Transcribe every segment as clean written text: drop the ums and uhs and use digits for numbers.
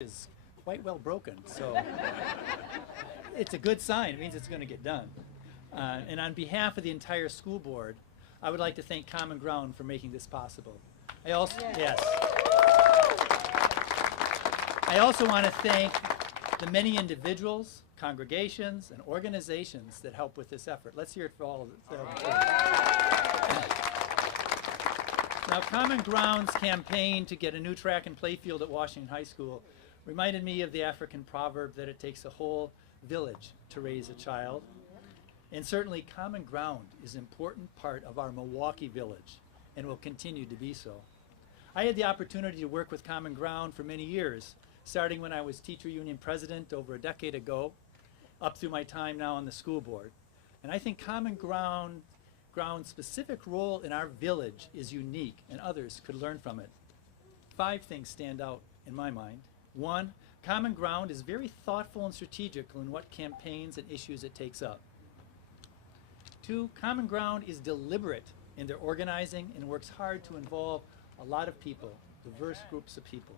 is quite well broken, so it's a good sign. It means it's going to get done. And on behalf of the entire school board, I would like to thank Common Ground for making this possible. I also want to thank the many individuals, congregations, and organizations that help with this effort. Let's hear it for all of them. Now, Common Ground's campaign to get a new track and play field at Washington High School reminded me of the African proverb that it takes a whole village to raise a child. And certainly Common Ground is an important part of our Milwaukee village and will continue to be so. I had the opportunity to work with Common Ground for many years, starting when I was teacher union president over a decade ago, up through my time now on the school board. And I think Common Ground's specific role in our village is unique, and others could learn from it. 5 things stand out in my mind. 1, Common Ground is very thoughtful and strategical in what campaigns and issues it takes up. 2, Common Ground is deliberate in their organizing and works hard to involve a lot of people, diverse groups of people.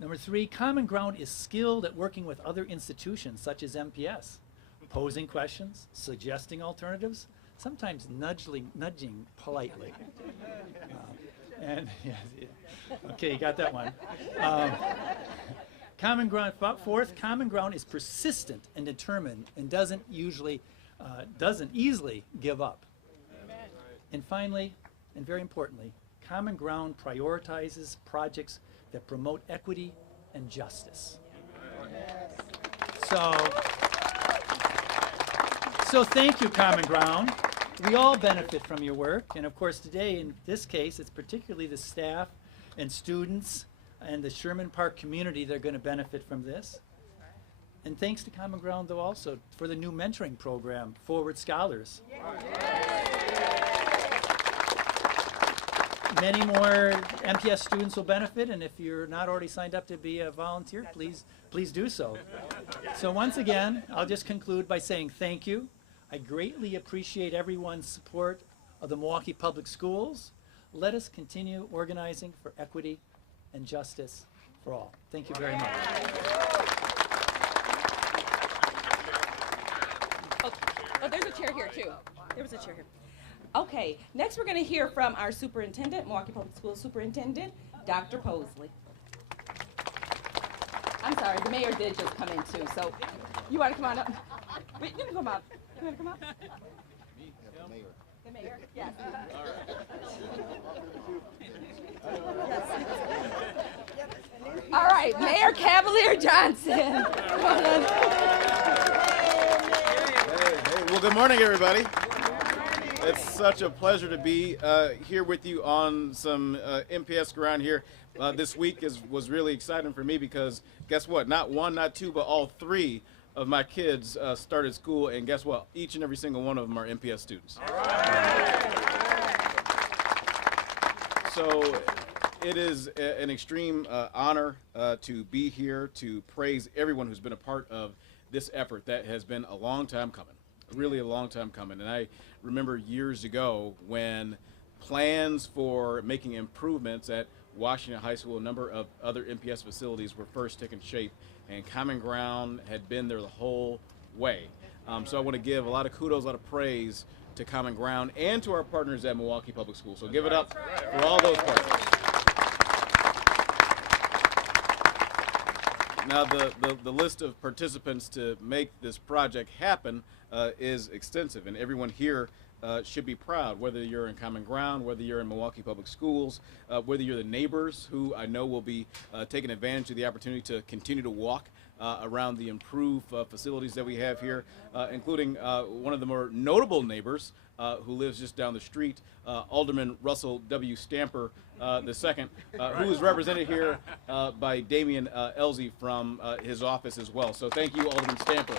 Number 3, Common Ground is skilled at working with other institutions such as MPS, posing questions, suggesting alternatives, sometimes nudging politely. Okay, you got that one. Common Ground. 4th, Common Ground is persistent and determined and doesn't easily give up. Amen. And finally, and very importantly, Common Ground prioritizes projects that promote equity and justice. So thank you, Common Ground. We all benefit from your work, and of course today, in this case, it's particularly the staff and students and the Sherman Park community that are going to benefit from this. And thanks to Common Ground, though, also for the new mentoring program, Forward Scholars. Many more MPS students will benefit, and if you're not already signed up to be a volunteer, please do so. So once again, I'll just conclude by saying thank you. I greatly appreciate everyone's support of the Milwaukee Public Schools. Let us continue organizing for equity and justice for all. Thank you very much. Oh, there's a chair here too. There was a chair here. Okay, next we're going to hear from our superintendent, Milwaukee Public Schools Superintendent, Dr. Posley. I'm sorry, the mayor did just come in too, so you want to come on up? Wait, you can come up. You want to come up? Me? Yeah, the mayor. The mayor? Yes. All right, Mayor Cavalier Johnson. Come on in. Hey, well, good morning, everybody. It's such a pleasure to be here with you on some MPS ground here. This week was really exciting for me because guess what? Not 1, not 2, but all 3 of my kids started school, and guess what? Each and every single one of them are MPS students. So it is an extreme honor to be here to praise everyone who's been a part of this effort that has been a long time coming. Really a long time coming. And I remember years ago when plans for making improvements at Washington High School, a number of other MPS facilities were first taking shape, and Common Ground had been there the whole way. So I want to give a lot of kudos, a lot of praise to Common Ground and to our partners at Milwaukee Public Schools. So give it up for all those partners. Now the list of participants to make this project happen is extensive, and everyone here should be proud, whether you're in Common Ground, whether you're in Milwaukee Public Schools, whether you're the neighbors who I know will be taking advantage of the opportunity to continue to walk around the improved facilities that we have here, including one of the more notable neighbors who lives just down the street, Alderman Russell W. Stamper II, who is represented here by Damian Elsie from his office as well. So thank you, Alderman Stamper.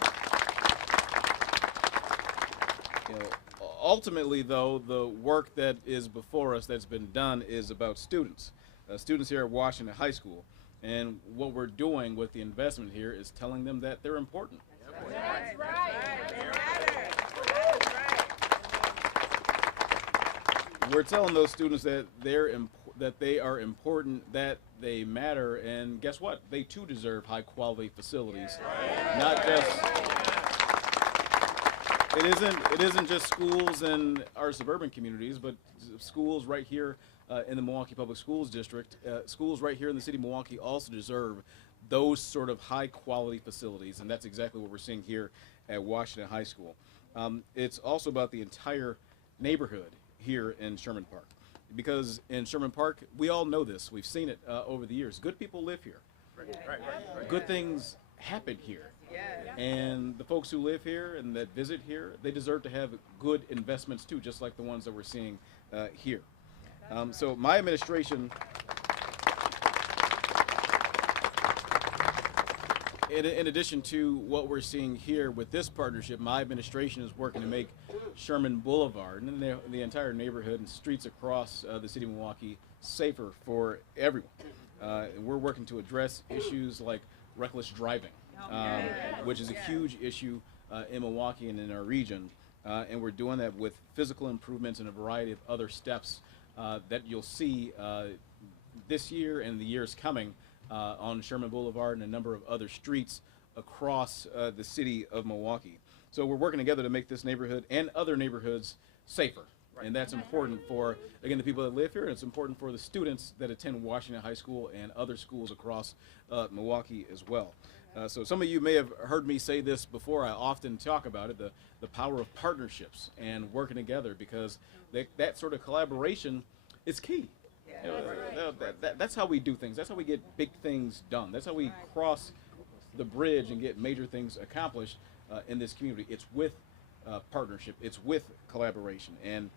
Ultimately, though, the work that is before us that's been done is about students. Students here at Washington High School. And what we're doing with the investment here is telling them that they're important. That's right. We're telling those students that that they are important, that they matter, and guess what? They too deserve high quality facilities. Not just, it isn't just schools in our suburban communities, but schools right here in the Milwaukee Public Schools District. Schools right here in the city of Milwaukee also deserve those sort of high quality facilities, and that's exactly what we're seeing here at Washington High School. It's also about the entire neighborhood here in Sherman Park, because in Sherman Park, we all know this, we've seen it over the years. Good people live here. Good things happen here. And the folks who live here and that visit here, they deserve to have good investments too, just like the ones that we're seeing here. So my administration, in addition to what we're seeing here with this partnership, my administration is working to make Sherman Boulevard and the entire neighborhood and streets across the city of Milwaukee safer for everyone. We're working to address issues like reckless driving, which is a huge issue in Milwaukee and in our region. And we're doing that with physical improvements and a variety of other steps that you'll see this year and the years coming on Sherman Boulevard and a number of other streets across the city of Milwaukee. So we're working together to make this neighborhood and other neighborhoods safer. And that's important for, again, the people that live here, and it's important for the students that attend Washington High School and other schools across Milwaukee as well. So some of you may have heard me say this before. I often talk about it, the power of partnerships and working together, because that sort of collaboration is key. You know, that's how we do things. That's how we get big things done. That's how we cross the bridge and get major things accomplished in this community. It's with partnership. It's with collaboration. And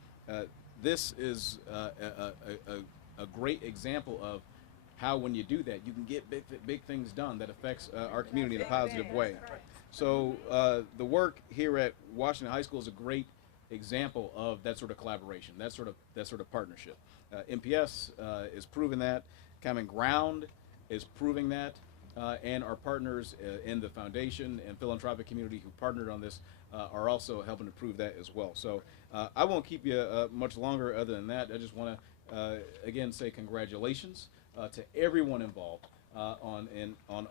this is a great example of how, when you do that, you can get big things done that affects our community in a positive way. So the work here at Washington High School is a great example of that sort of collaboration, that sort of partnership. MPS is proving that. Common Ground is proving that. And our partners in the foundation and philanthropic community who partnered on this are also helping to prove that as well. So I won't keep you much longer other than that. I just want to, again, say congratulations to everyone involved on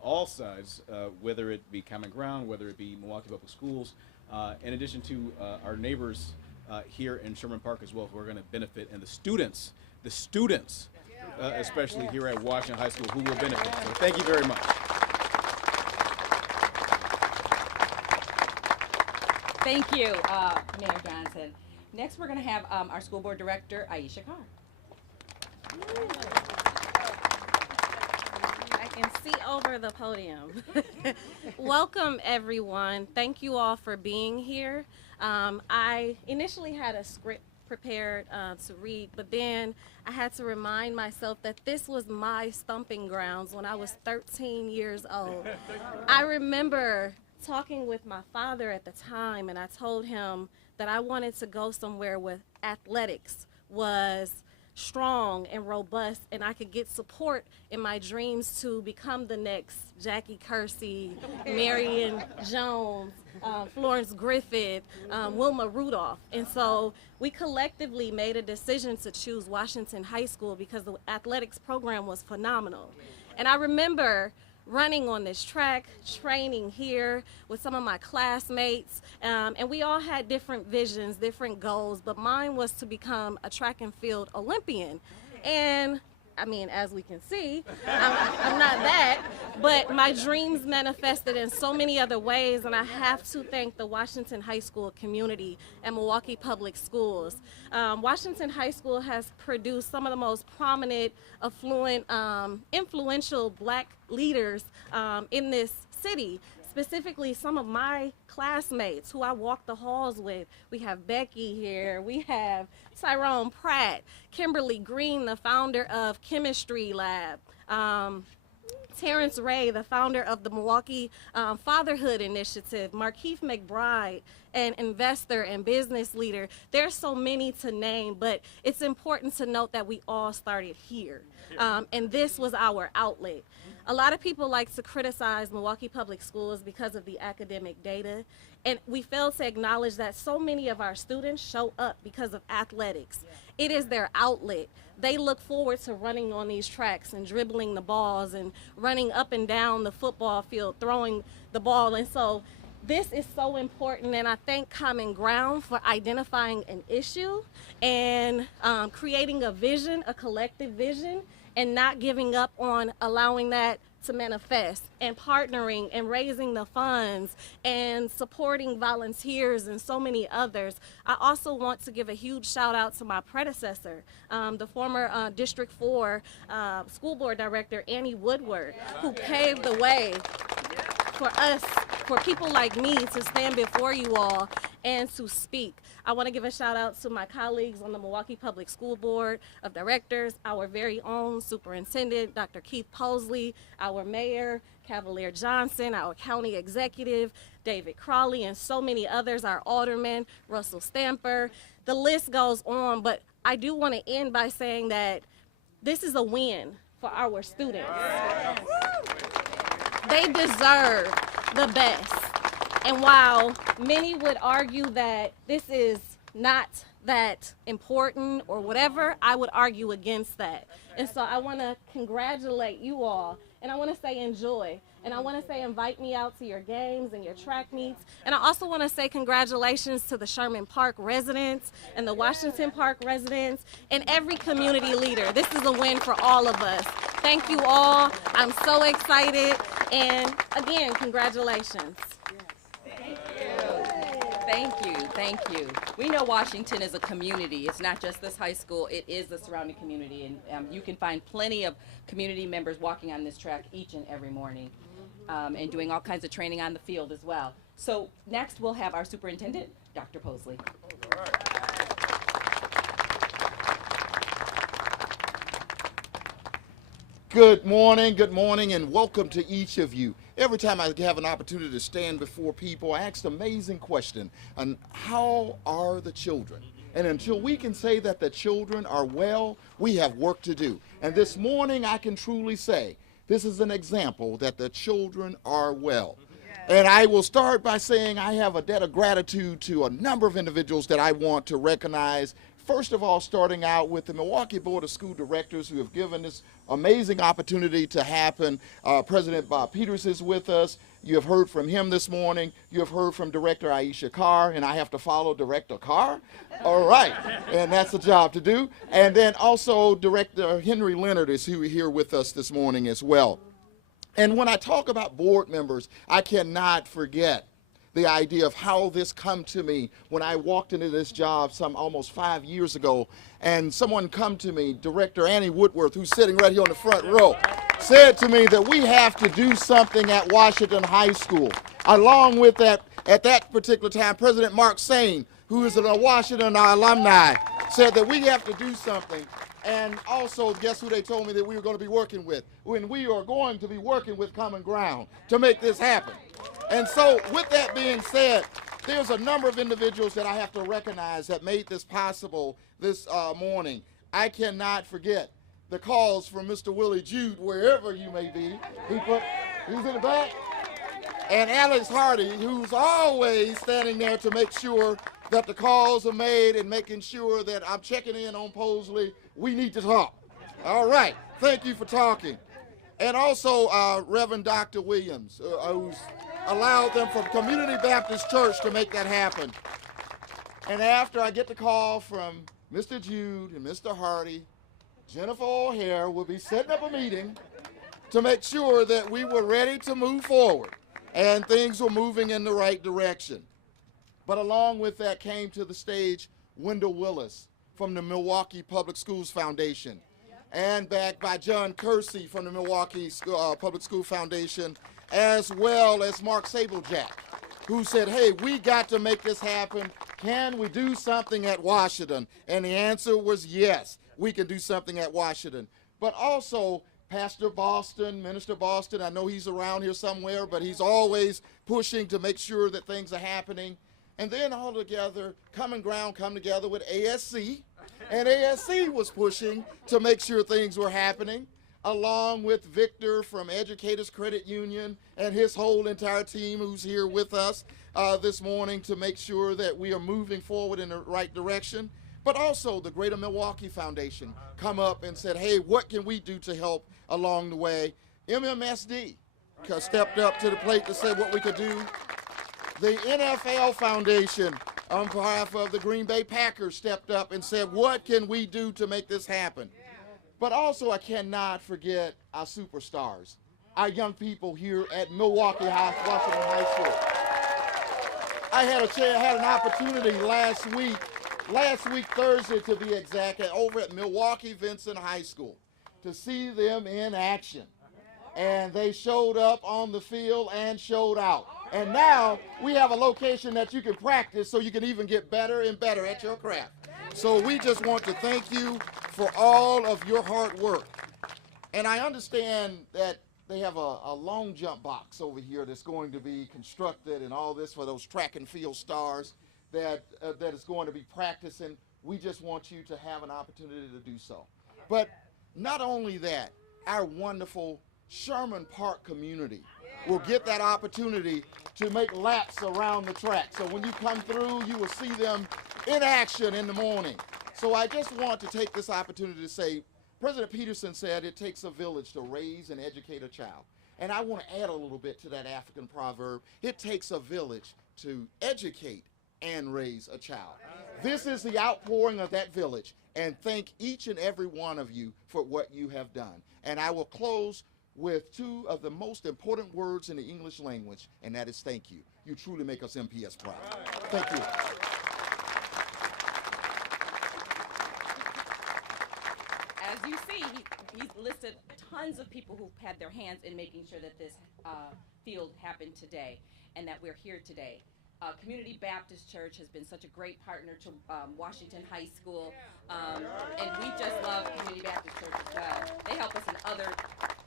all sides, whether it be Common Ground, whether it be Milwaukee Public Schools, in addition to our neighbors here in Sherman Park as well, who are going to benefit, and the students, especially here at Washington High School, who will benefit. So thank you very much. Thank you, Mayor Johnson. Next, we're going to have our school board director, Aisha Carr. I can see over the podium. Welcome, everyone. Thank you all for being here. I initially had a script prepared to read, but then I had to remind myself that this was my stomping grounds when I was 13 years old. I remember talking with my father at the time, and I told him that I wanted to go somewhere where athletics was strong and robust, and I could get support in my dreams to become the next Jackie Kersey, Marion Jones, Florence Griffith, Wilma Rudolph. And so we collectively made a decision to choose Washington High School because the athletics program was phenomenal. And I remember running on this track, training here with some of my classmates, and we all had different visions, different goals, but mine was to become a track and field Olympian. And I mean, as we can see, I'm not that, but my dreams manifested in so many other ways, and I have to thank the Washington High School community and Milwaukee Public Schools. Washington High School has produced some of the most prominent, affluent, influential Black leaders in this city. Specifically, some of my classmates who I walk the halls with. We have Becky here, we have Tyrone Pratt, Kimberly Green, the founder of Chemistry Lab, Terrence Ray, the founder of the Milwaukee Fatherhood Initiative, Markeith McBride, an investor and business leader. There's so many to name, but it's important to note that we all started here, and this was our outlet. A lot of people like to criticize Milwaukee Public Schools because of the academic data, and we fail to acknowledge that so many of our students show up because of athletics. It is their outlet. They look forward to running on these tracks and dribbling the balls and running up and down the football field, throwing the ball. And so this is so important, and I thank Common Ground for identifying an issue and creating a vision, a collective vision, and not giving up on allowing that to manifest, and partnering and raising the funds and supporting volunteers and so many others. I also want to give a huge shout out to my predecessor, the former District 4 School Board Director, Annie Woodward, who paved the way for us, for people like me to stand before you all and to speak. I want to give a shout out to my colleagues on the Milwaukee Public School Board of Directors, our very own Superintendent, Dr. Keith Posley, our Mayor, Cavalier Johnson, our County Executive, David Crawley, and so many others, our Alderman, Russell Stamper. The list goes on, but I do want to end by saying that this is a win for our students. They deserve the best. And while many would argue that this is not that important or whatever, I would argue against that. And so I want to congratulate you all, and I want to say enjoy. And I want to say invite me out to your games and your track meets. And I also want to say congratulations to the Sherman Park residents and the Washington Park residents and every community leader. This is a win for all of us. Thank you all. I'm so excited. And again, congratulations. Thank you, thank you. We know Washington is a community. It's not just this high school, it is the surrounding community. And you can find plenty of community members walking on this track each and every morning and doing all kinds of training on the field as well. So next we'll have our superintendent, Dr. Posley. Good morning, and welcome to each of you. Every time I have an opportunity to stand before people, I ask the amazing question on how are the children? And until we can say that the children are well, we have work to do. And this morning I can truly say this is an example that the children are well. And I will start by saying I have a debt of gratitude to a number of individuals that I want to recognize. First of all, starting out with the Milwaukee Board of School Directors, who have given this amazing opportunity to happen. President Bob Peters is with us. You have heard from him this morning. You have heard from Director Aisha Carr, and I have to follow Director Carr? All right, and that's a job to do. And then also Director Henry Leonard is here with us this morning as well. And when I talk about board members, I cannot forget the idea of how this come to me when I walked into this job some almost 5 years ago, and someone come to me, Director Annie Woodworth, who's sitting right here on the front row, said to me that we have to do something at Washington High School. Along with that, at that particular time, President Mark Sain, who is a Washington alumni, said that we have to do something. And also, guess who they told me that we were going to be working with? When we are going to be working with Common Ground to make this happen. And so, with that being said, there's a number of individuals that I have to recognize that made this possible this morning. I cannot forget the calls from Mr. Willie Jude, wherever you may be. He's in the back. And Alex Hardy, who's always standing there to make sure that the calls are made and making sure that I'm checking in on Posley. We need to talk. All right. Thank you for talking. And also Reverend Dr. Williams, who's allowed them from Community Baptist Church to make that happen. And after I get the call from Mr. Jude and Mr. Hardy, Jennifer O'Hare will be setting up a meeting to make sure that we were ready to move forward and things were moving in the right direction. But along with that came to the stage Wendell Willis from the Milwaukee Public Schools Foundation, and backed by John Kersey from the Milwaukee Public School Foundation, as well as Mark Sablejack, who said, hey, we got to make this happen. Can we do something at Washington? And the answer was yes, we can do something at Washington. But also Pastor Boston, Minister Boston, I know he's around here somewhere, but he's always pushing to make sure that things are happening. And then all together, Common Ground come together with ASC, and ASC was pushing to make sure things were happening. along with Victor from Educators Credit Union and his whole entire team who's here with us this morning to make sure that we are moving forward in the right direction. But also the Greater Milwaukee Foundation come up and said, hey, what can we do to help along the way? MMSD stepped up to the plate to say what we could do. The NFL Foundation, on behalf of the Green Bay Packers, stepped up and said, what can we do to make this happen? But also, I cannot forget our superstars, our young people here at Milwaukee Washington High School. I had an opportunity last week Thursday to be exact, over at Milwaukee Vincent High School to see them in action. And they showed up on the field and showed out. And now we have a location that you can practice so you can even get better and better at your craft. So we just want to thank you for all of your hard work. And I understand that they have a long jump box over here that's going to be constructed and all this for those track and field stars that is going to be practicing. We just want you to have an opportunity to do so. But not only that, our wonderful Sherman Park community will get that opportunity to make laps around the track. So when you come through, you will see them in action in the morning. So I just want to take this opportunity to say, President Peterson said it takes a village to raise and educate a child. And I want to add a little bit to that African proverb. It takes a village to educate and raise a child. This is the outpouring of that village. And thank each and every one of you for what you have done. And I will close with two of the most important words in the English language, and that is thank you. You truly make us MPS proud. Thank you. As you see, he's listed tons of people who've had their hands in making sure that this field happened today and that we're here today. Community Baptist Church has been such a great partner to Washington High School, and we just love Community Baptist Church as well. They help us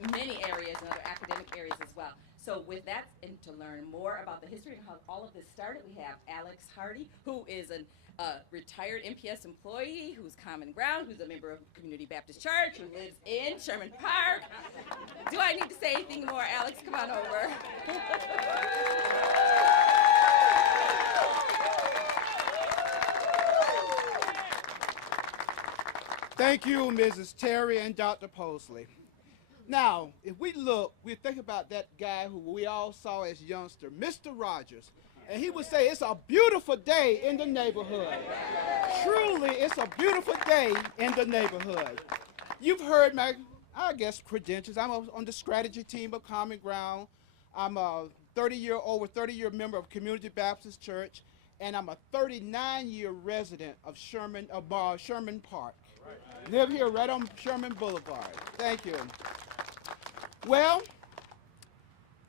in many areas and other academic areas as well. So with that, and to learn more about the history and how all of this started, we have Alex Hardy, who is a retired MPS employee, who's Common Ground, who's a member of Community Baptist Church, who lives in Sherman Park. Do I need to say anything more, Alex? Come on over. Thank you, Mrs. Terry and Dr. Posley. Now, if we look, we think about that guy who we all saw as youngster, Mr. Rogers, and he would say, it's a beautiful day in the neighborhood. Truly, it's a beautiful day in the neighborhood. You've heard my, I guess, credentials. I'm on the strategy team of Common Ground. I'm a 30-year member of Community Baptist Church, and I'm a 39-year resident of Sherman Park. Live here right on Sherman Boulevard. Thank you. Well,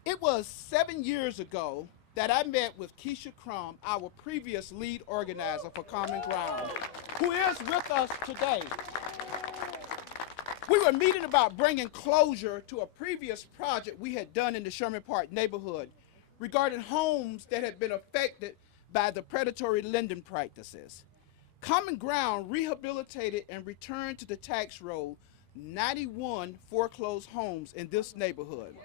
it was 7 years ago that I met with Keisha Crum, our previous lead organizer for Common Ground, who is with us today. We were meeting about bringing closure to a previous project we had done in the Sherman Park neighborhood regarding homes that had been affected by the predatory lending practices. Common Ground rehabilitated and returned to the tax roll 91 foreclosed homes in this neighborhood.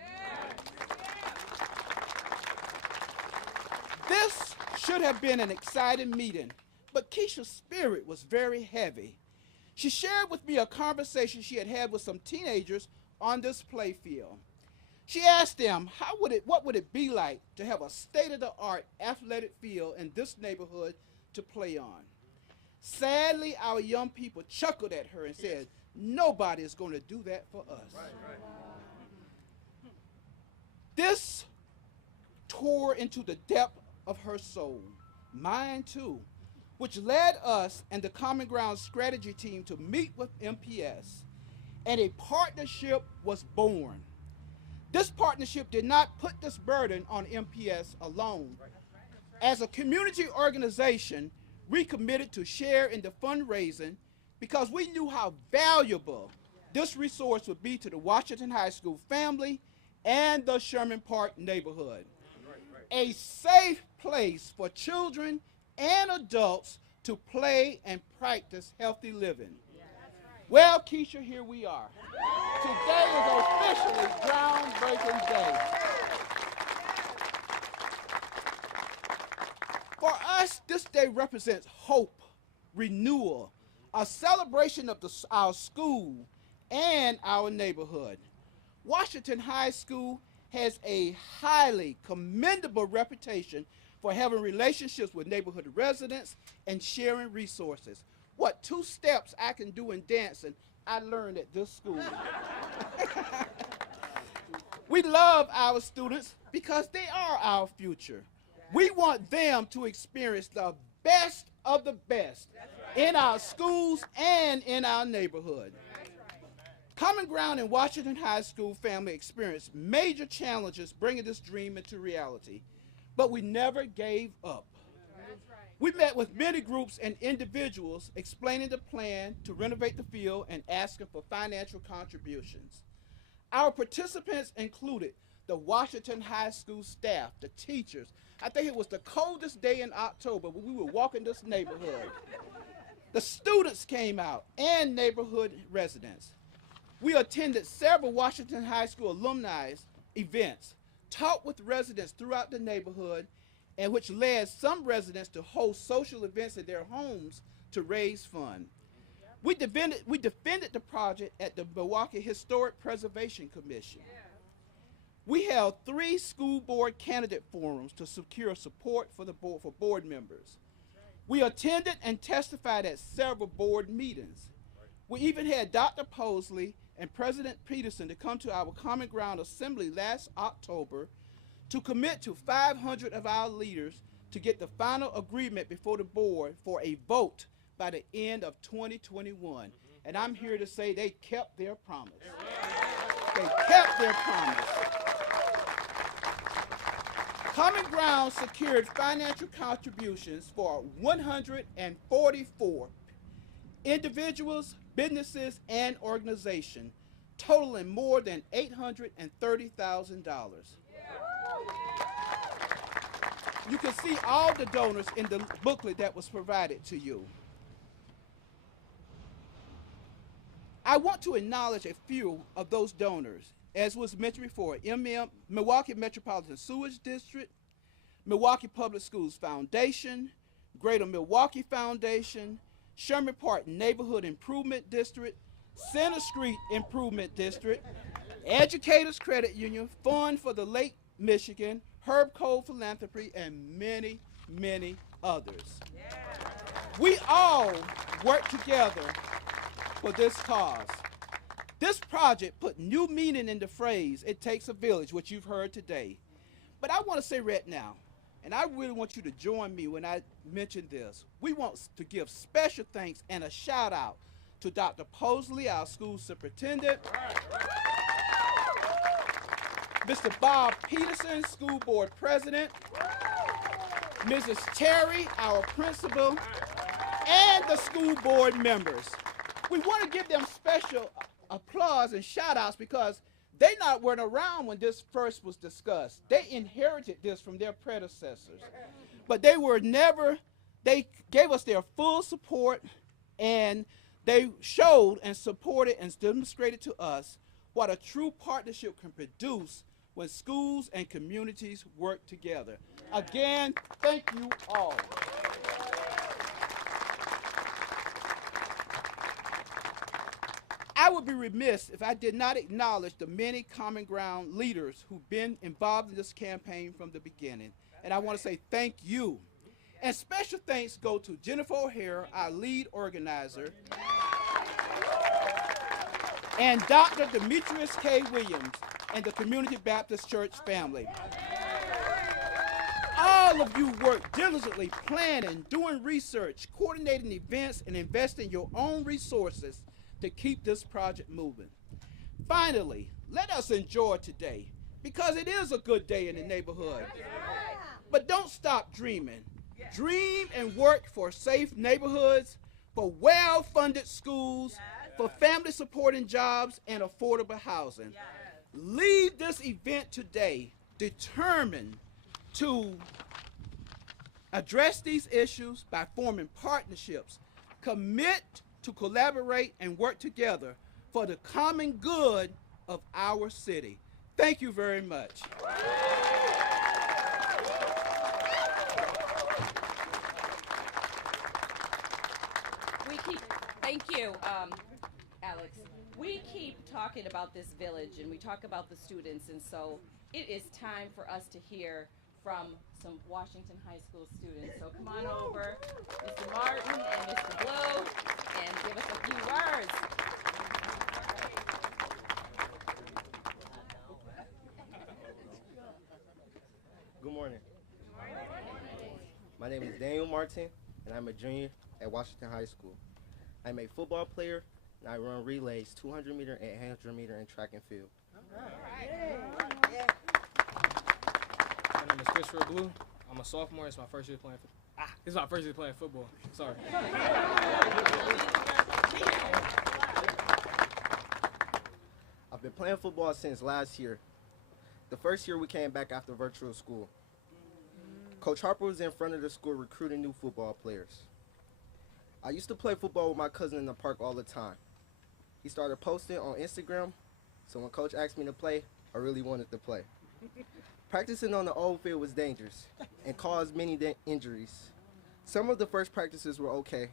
This should have been an exciting meeting, but Keisha's spirit was very heavy. She shared with me a conversation she had had with some teenagers on this playfield. She asked them, what would it be like to have a state-of-the-art athletic field in this neighborhood to play on? Sadly, our young people chuckled at her and said, nobody is going to do that for us. This tore into the depth of her soul, mine too, which led us and the Common Ground strategy team to meet with MPS, and a partnership was born. This partnership did not put this burden on MPS alone. As a community organization, we committed to share in the fundraising because we knew how valuable this resource would be to the Washington High School family and the Sherman Park neighborhood. A safe place for children and adults to play and practice healthy living. Well, Keisha, here we are. Today is officially groundbreaking day. For us, this day represents hope, renewal, a celebration of our school and our neighborhood. Washington High School has a highly commendable reputation for having relationships with neighborhood residents and sharing resources. What 2 steps I can do in dancing, I learned at this school. We love our students because they are our future. We want them to experience the best of the best in our schools and in our neighborhood. Common Ground and Washington High School family experienced major challenges bringing this dream into reality, but we never gave up. We met with many groups and individuals explaining the plan to renovate the field and asking for financial contributions. Our participants included the Washington High School staff, the teachers. I think it was the coldest day in October when we were walking this neighborhood. The students came out and neighborhood residents. We attended several Washington High School alumni events, talked with residents throughout the neighborhood, and which led some residents to host social events in their homes to raise funds. We defended the project at the Milwaukee Historic Preservation Commission. We held 3 school board candidate forums to secure support for board members. We attended and testified at several board meetings. We even had Dr. Posley and President Peterson to come to our Common Ground Assembly last October to commit to 500 of our leaders to get the final agreement before the board for a vote by the end of 2021. And I'm here to say they kept their promise. They kept their promise. Common Ground secured financial contributions for 144 individuals, businesses, and organizations, totaling more than $830,000. You can see all the donors in the booklet that was provided to you. I want to acknowledge a few of those donors, as was mentioned before: Milwaukee Metropolitan Sewage District, Milwaukee Public Schools Foundation, Greater Milwaukee Foundation, Sherman Park Neighborhood Improvement District, Center Street Improvement District, Educators Credit Union, Fund for the Lake Michigan, Herb Cole Philanthropy, and many, many others. We all work together for this cause. This project put new meaning in the phrase, "It takes a village," which you've heard today. But I want to say right now, and I really want you to join me when I mention this, we want to give special thanks and a shout out to Dr. Posley, our school superintendent, Mr. Bob Peterson, school board president, Mrs. Terry, our principal, and the school board members. We want to give them special applause and shout outs because they weren't around when this first was discussed. They inherited this from their predecessors. But they gave us their full support, and they showed and supported and demonstrated to us what a true partnership can produce when schools and communities work together. Again, thank you all. I would be remiss if I did not acknowledge the many Common Ground leaders who've been involved in this campaign from the beginning. And I want to say thank you. And special thanks go to Jennifer O'Hare, our lead organizer, and Dr. Demetrius K. Williams and the Community Baptist Church family. All of you work diligently planning, doing research, coordinating events, and investing your own resources to keep this project moving. Finally, let us enjoy today because it is a good day in the neighborhood. But don't stop dreaming. Dream and work for safe neighborhoods, for well-funded schools, for family supporting jobs and affordable housing. Leave this event today determined to address these issues by forming partnerships, commit to collaborate and work together for the common good of our city. Thank you very much. Thank you, Alex. We keep talking about this village and we talk about the students, and so it is time for us to hear from some Washington High School students. So come on over, Mr. Martin and Mr. Blue, and give us a few words. Good morning. My name is Daniel Martin, and I'm a junior at Washington High School. I'm a football player, and I run relays, 200 meter and 800 meter in track and field. My name is Christopher Blue. I'm a sophomore. It's my first year playing. It's my first year playing football. Sorry. I've been playing football since last year. The first year we came back after virtual school. Coach Harper was in front of the school recruiting new football players. I used to play football with my cousin in the park all the time. He started posting on Instagram, so when Coach asked me to play, I really wanted to play. Practicing on the old field was dangerous and caused many injuries. Some of the first practices were okay,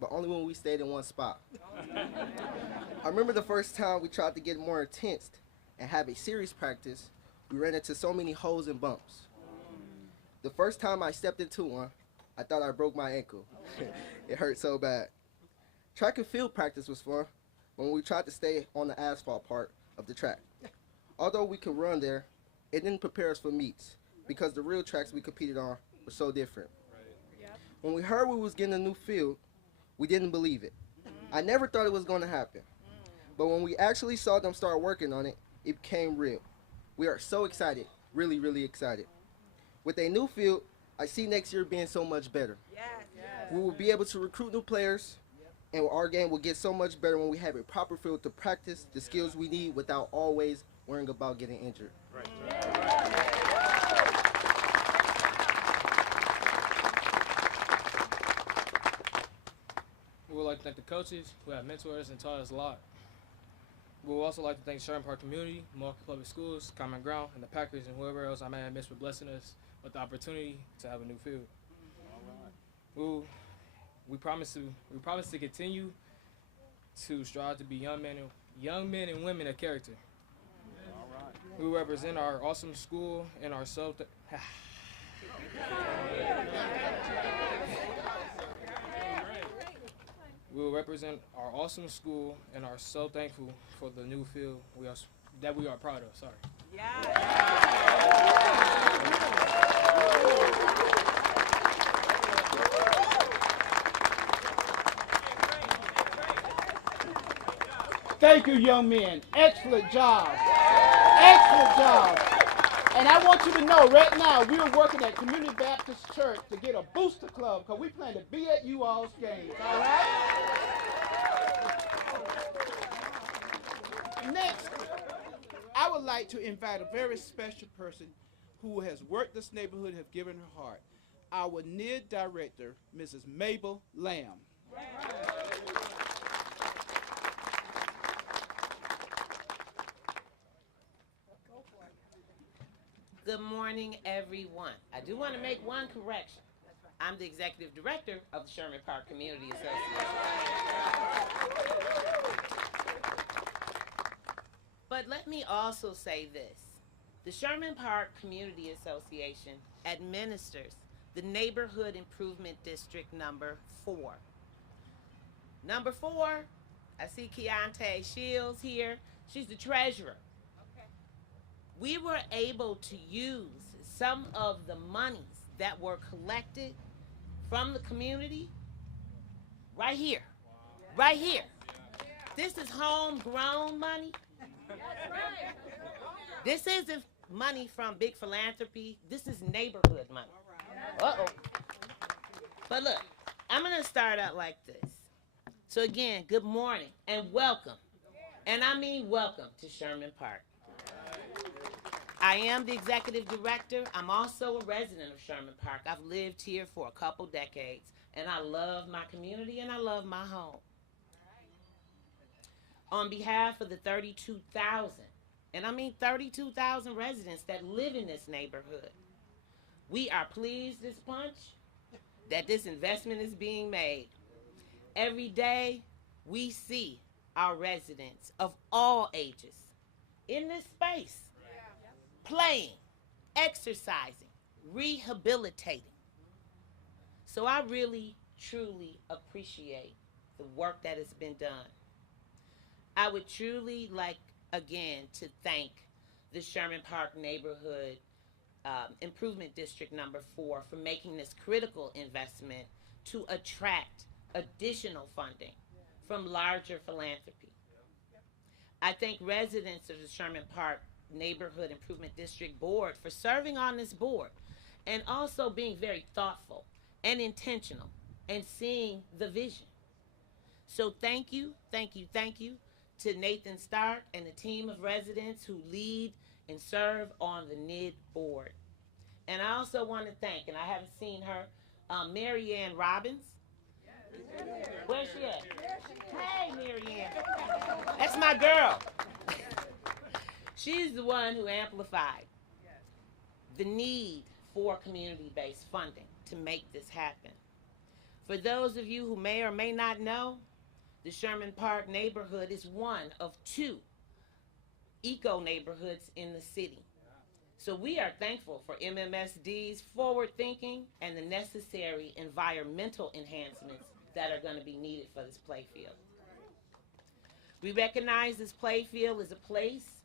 but only when we stayed in one spot. I remember the first time we tried to get more intense and have a serious practice, we ran into so many holes and bumps. The first time I stepped into one, I thought I broke my ankle. It hurt so bad. Track and field practice was fun when we tried to stay on the asphalt part of the track. Although we could run there, it didn't prepare us for meets because the real tracks we competed on were so different. When we heard we was getting a new field, we didn't believe it. I never thought it was going to happen. But when we actually saw them start working on it, it became real. We are so excited, really, really excited. With a new field, I see next year being so much better. We will be able to recruit new players, and our game will get so much better when we have a proper field to practice the skills we need without always worrying about getting injured. We would like to thank the coaches who have mentored us and taught us a lot. We would also like to thank Sherman Park community, Milwaukee Public Schools, Common Ground, and the Packers, and whoever else I may have missed for blessing us with the opportunity to have a new field. We promise to continue to strive to be young men and women of character. We will represent our awesome school and our We will represent our awesome school and are so thankful for the new field that we are proud of. Sorry. Thank you, young men. Excellent job. Excellent job. And I want you to know right now, we are working at Community Baptist Church to get a booster club because we plan to be at you all's games, all right? Next, I would like to invite a very special person who has worked this neighborhood and have given her heart. Our NID director, Mrs. Mabel Lamb. Good morning, everyone. I do want to make one correction. I'm the executive director of the Sherman Park Community Association. But let me also say this. The Sherman Park Community Association administers the Neighborhood Improvement District number 4. Number 4, I see Keontae Shields here. She's the treasurer. We were able to use some of the monies that were collected from the community right here. Right here. This is homegrown money. This isn't money from big philanthropy. This is neighborhood money. Uh-oh. But look, I'm going to start out like this. So again, good morning and welcome. And I mean welcome to Sherman Park. I am the executive director. I'm also a resident of Sherman Park. I've lived here for a couple decades, and I love my community and I love my home. on behalf of the 32,000, and I mean 32,000 residents that live in this neighborhood, we are pleased as punch that this investment is being made. Every day, we see our residents of all ages in this space, playing, exercising, rehabilitating. So I really, truly appreciate the work that has been done. I would truly like, again, to thank the Sherman Park Neighborhood Improvement District number 4 for making this critical investment to attract additional funding from larger philanthropy. I thank residents of the Sherman Park Neighborhood Improvement District Board for serving on this board and also being very thoughtful and intentional and seeing the vision. So thank you, thank you, thank you to Nathan Stark and the team of residents who lead and serve on the NID board. And I also want to thank, and I haven't seen her, Mary Ann Robbins. Where's she at? Hey, Mary Ann. That's my girl. She's the one who amplified the need for community-based funding to make this happen. For those of you who may or may not know, the Sherman Park neighborhood is one of 2 eco neighborhoods in the city. So we are thankful for MMSD's forward thinking and the necessary environmental enhancements that are going to be needed for this playfield. We recognize this playfield is a place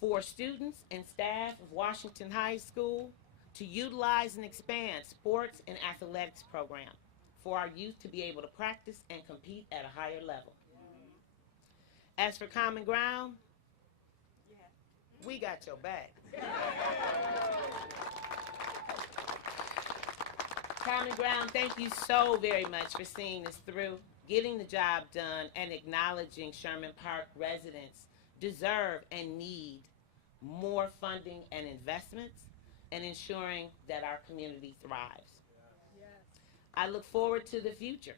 for students and staff of Washington High School to utilize and expand sports and athletics programs for our youth to be able to practice and compete at a higher level. As for Common Ground, we got your back. Common Ground, thank you so very much for seeing this through, getting the job done, and acknowledging Sherman Park residents deserve and need more funding and investments and ensuring that our community thrives. I look forward to the future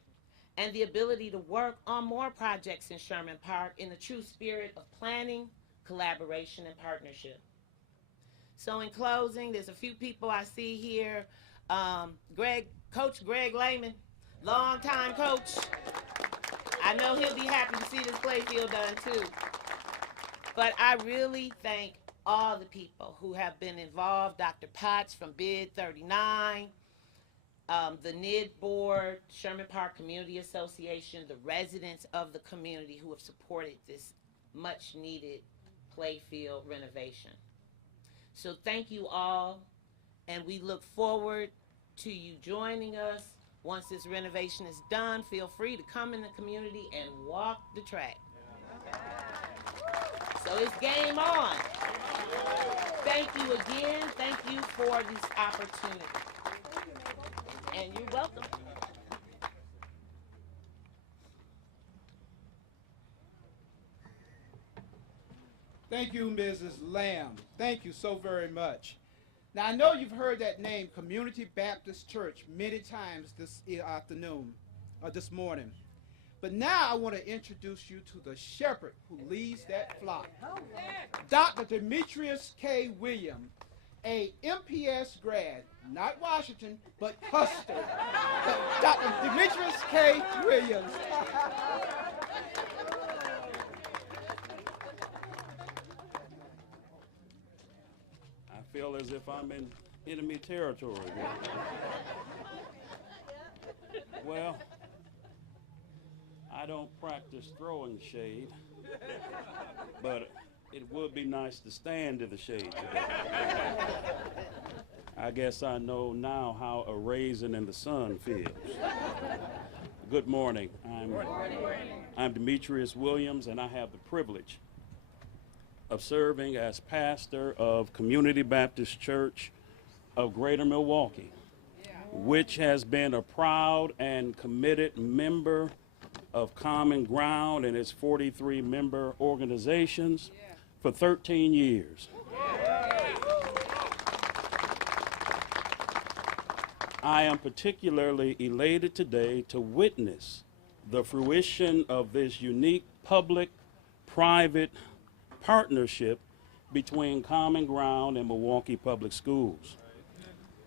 and the ability to work on more projects in Sherman Park in the true spirit of planning, collaboration, and partnership. So in closing, there's a few people I see here. Coach Greg Lehman, longtime coach. I know he'll be happy to see this playfield done too. But I really thank all the people who have been involved, Dr. Potts from Bid 39, the NID board, Sherman Park Community Association, the residents of the community who have supported this much needed playfield renovation. So thank you all, and we look forward to you joining us. Once this renovation is done, feel free to come in the community and walk the track. So it's game on. Thank you again. Thank you for this opportunity. And you're welcome. Thank you, Mrs. Lamb. Thank you so very much. Now, I know you've heard that name, Community Baptist Church, many times this afternoon, or this morning. But now I want to introduce you to the shepherd who leads that flock. Dr. Demetrius K. Williams, a MPS grad, not Washington, but Custer. Dr. Demetrius K. Williams. I feel as if I'm in enemy territory. Well, I don't practice throwing shade, but it would be nice to stand in the shade today. I guess I know now how a raisin in the sun feels. Good morning. I'm Demetrius Williams, and I have the privilege of serving as pastor of Community Baptist Church of Greater Milwaukee, which has been a proud and committed member of Common Ground and its 43 member organizations for 13 years. I am particularly elated today to witness the fruition of this unique public public-private partnership between Common Ground and Milwaukee Public Schools.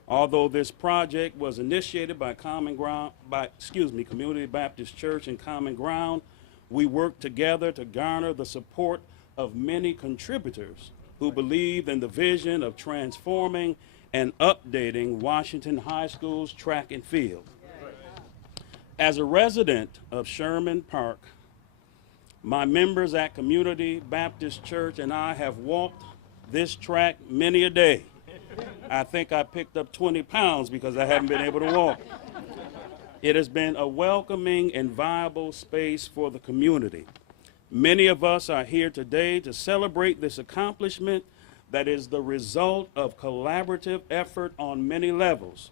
Although this project was initiated by Community Baptist Church and Common Ground, we worked together to garner the support of many contributors who believed in the vision of transforming and updating Washington High School's track and field. As a resident of Sherman Park, my members at Community Baptist Church and I have walked this track many a day. I think I picked up 20 pounds because I haven't been able to walk. It has been a welcoming and viable space for the community. Many of us are here today to celebrate this accomplishment that is the result of collaborative effort on many levels.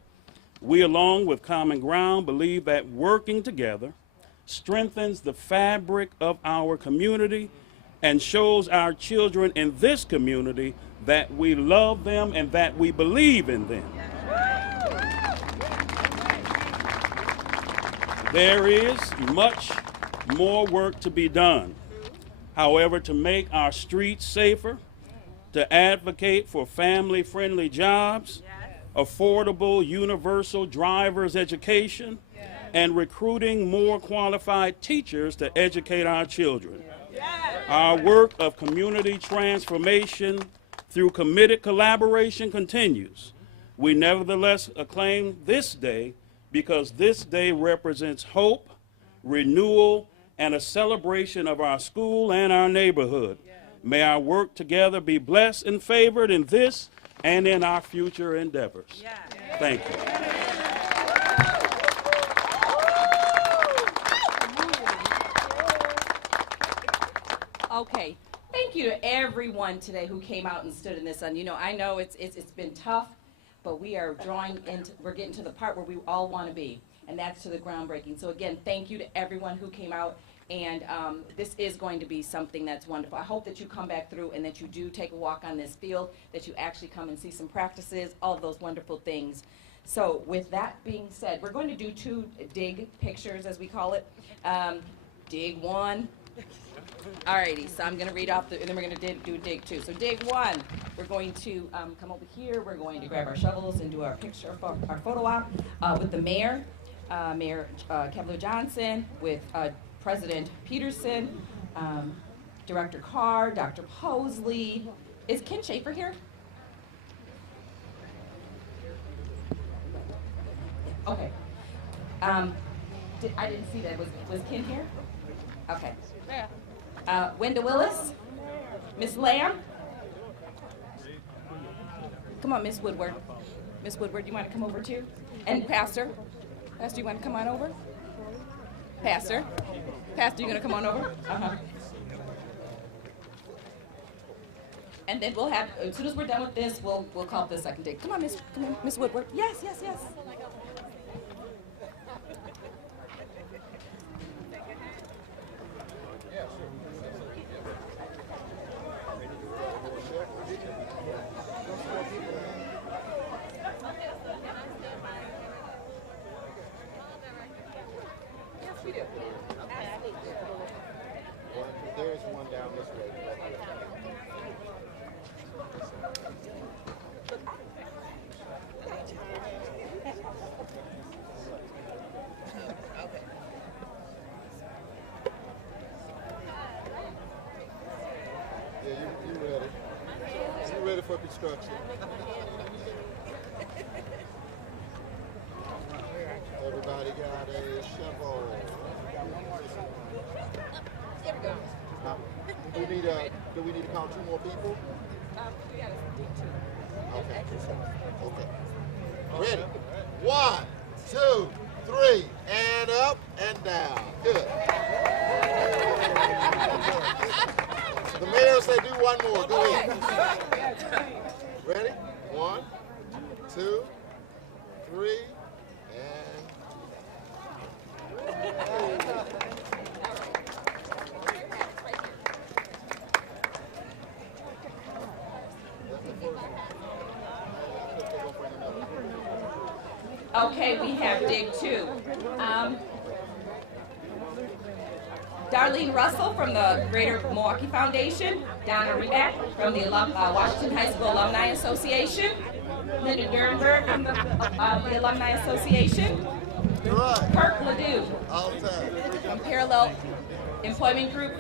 We, along with Common Ground, believe that working together strengthens the fabric of our community and shows our children in this community that we love them and that we believe in them. There is much more work to be done. However, to make our streets safer, to advocate for family-friendly jobs, affordable universal driver's education, and recruiting more qualified teachers to educate our children. Our work of community transformation through committed collaboration continues. We nevertheless acclaim this day because this day represents hope, renewal, and a celebration of our school and our neighborhood. May our work together be blessed and favored in this and in our future endeavors. Thank you. Okay, thank you to everyone today who came out and stood in the sun. You know, I know it's been tough, but we're getting to the part where we all want to be, and that's to the groundbreaking. So again, thank you to everyone who came out, and this is going to be something that's wonderful. I hope that you come back through and that you do take a walk on this field, that you actually come and see some practices, all of those wonderful things. So with that being said, we're going to do 2 dig pictures, as we call it. Dig 1. Alrighty, so I'm going to read off, and then we're going to do dig 2. So dig 1, we're going to come over here. We're going to grab our shovels and do our picture, our photo op with the mayor, Mayor Kevlar Johnson, with President Peterson, Director Carr, Dr. Posley. Is Ken Schaefer here? Okay. I didn't see that. Was Ken here? Okay. Wenda Willis, Miss Lamb. Come on, Miss Woodward. Miss Woodward, you want to come over too? And Pastor, you want to come on over? Pastor, you gonna come on over? And then we'll have, as soon as we're done with this, we'll call it the second dig. Come on, Miss Woodward. Yes. We do. There's one down this way. Yeah, you ready. You ready for construction. Everybody got a shovel. Here we go. Do we need to call 2 more people? We got to Okay. Ready? 1, 2, 3, and up and down. Good. The mayor said do 1 more. Go ahead. Ready? 1, 2, 3, and... Okay, we have dig 2. Darlene Russell from the Greater Milwaukee Foundation, Donna Reback from the Washington High School Alumni Association, Linda Durenberg from the Alumni Association, Kirk Ledoux from Parallel Employment Group,